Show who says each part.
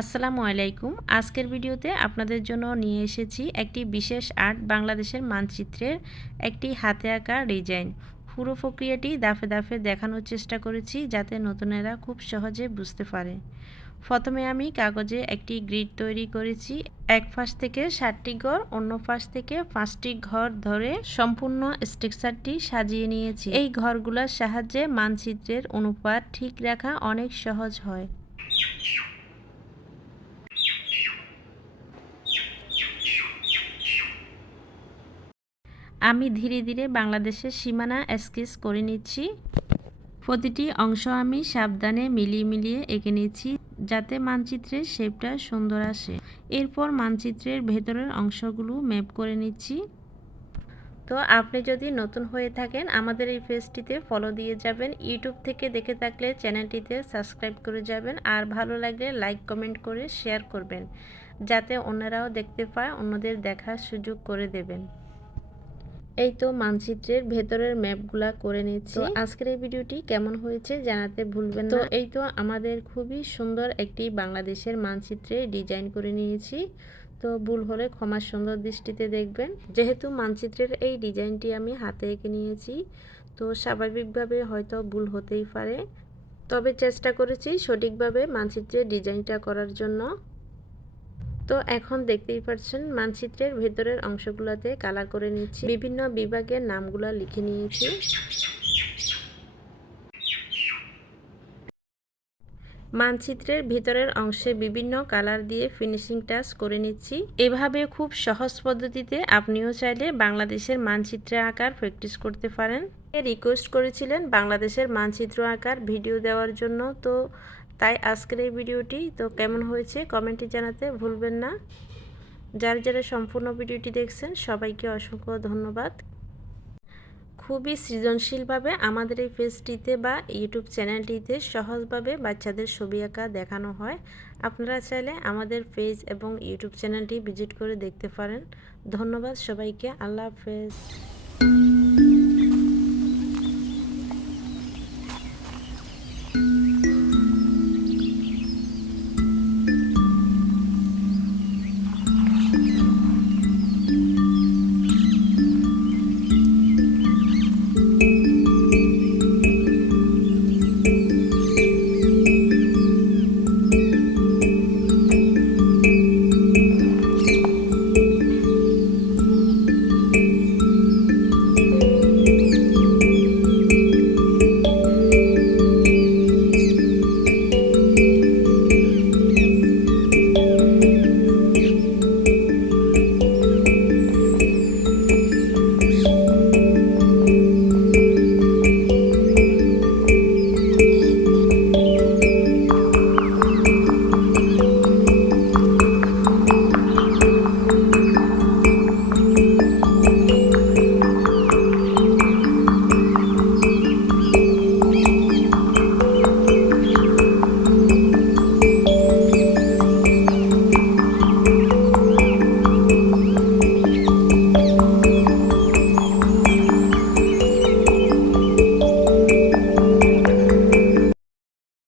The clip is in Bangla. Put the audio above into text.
Speaker 1: আসসালামু আলাইকুম। আজকের ভিডিওতে আপনাদের জন্য নিয়ে এসেছি একটি বিশেষ আর্ট বাংলাদেশের মানচিত্রের একটি হাতে আঁকা ডিজাইন। পুরো প্রক্রিয়াটি দাফে দাফে দেখানোর চেষ্টা করেছি যাতে নতুনেরা খুব সহজে বুঝতে পারে। প্রথমে আমি কাগজে একটি গ্রিড তৈরি করেছি। এক পাশ থেকে ষাটটি ঘর, অন্য পাশ থেকে পাঁচটি ঘর ধরে সম্পূর্ণ স্ট্রাকচারটি সাজিয়ে নিয়েছি। এই ঘরগুলোর সাহায্যে মানচিত্রের অনুপাত ঠিক রাখা অনেক সহজ হয়। আমি ধীরে ধীরে বাংলাদেশের সীমানা স্কেচ করে নিচ্ছি। প্রতিটি অংশ আমি সাবধানে মিলিয়ে মিলিয়ে এঁকে নিচ্ছি যাতে মানচিত্রের শেপটা সুন্দর আসে। এরপর মানচিত্রের ভেতরের অংশগুলো ম্যাপ করে নিচ্ছি। তো আপনি যদি নতুন হয়ে থাকেন, আমাদের এই পেজটিতে ফলো দিয়ে যাবেন। ইউটিউব থেকে দেখে থাকলে চ্যানেলটিতে সাবস্ক্রাইব করে যাবেন আর ভালো লাগলে লাইক কমেন্ট করে শেয়ার করবেন, যাতে অন্যরাও দেখতে পায়, অন্যদের দেখার সুযোগ করে দেবেন। এই তো মানচিত্রের ভেতরের ম্যাপগুলা করে নিচ্ছি। আজকের এই ভিডিওটি কেমন হয়েছে জানাতে ভুলবেন না। তো এই তো আমাদের খুবই সুন্দর একটি বাংলাদেশের মানচিত্রে ডিজাইন করে নিয়েছি। তো ভুল হলে ক্ষমা সুন্দর দৃষ্টিতে দেখবেন। যেহেতু মানচিত্রের এই ডিজাইনটি আমি হাতে এঁকে নিয়েছি তো স্বাভাবিকভাবে হয়তো ভুল হতেই পারে। তবে চেষ্টা করেছি সঠিকভাবে মানচিত্রের ডিজাইনটা করার জন্য। তো এখন দেখতেই পাচ্ছেন মানচিত্রের ভেতরের অংশগুলোতে কালার করে নিচ্ছি। বিভিন্ন বিভাগের নামগুলো লিখে নিয়েছি। মানচিত্রের ভিতরের অংশে বিভিন্ন কালার দিয়ে ফিনিশিং টাচ করে নিচ্ছি। এভাবে খুব সহজ পদ্ধতিতে আপনিও চাইলে বাংলাদেশের মানচিত্রে আঁকার প্র্যাকটিস করতে পারেন। রিকোয়েস্ট করেছিলেন বাংলাদেশের মানচিত্র আঁকার ভিডিও দেওয়ার জন্য, তো তাই আজকের এই ভিডিওটি, তো কেমন হয়েছে কমেন্টে জানাতে ভুলবেন না। যারা যারা সম্পূর্ণ ভিডিওটি দেখছেন, সবাইকে অসংখ্য ধন্যবাদ। খুবই সৃজনশীলভাবে আমাদের এই পেজটিতে বা ইউটিউব চ্যানেলটিতে সহজভাবে বাচ্চাদের ছবি আঁকা দেখানো হয়। আপনারা চাইলে আমাদের পেজ এবং ইউটিউব চ্যানেলটি ভিজিট করে দেখতে পারেন। ধন্যবাদ সবাইকে, আল্লাহ হাফেজ।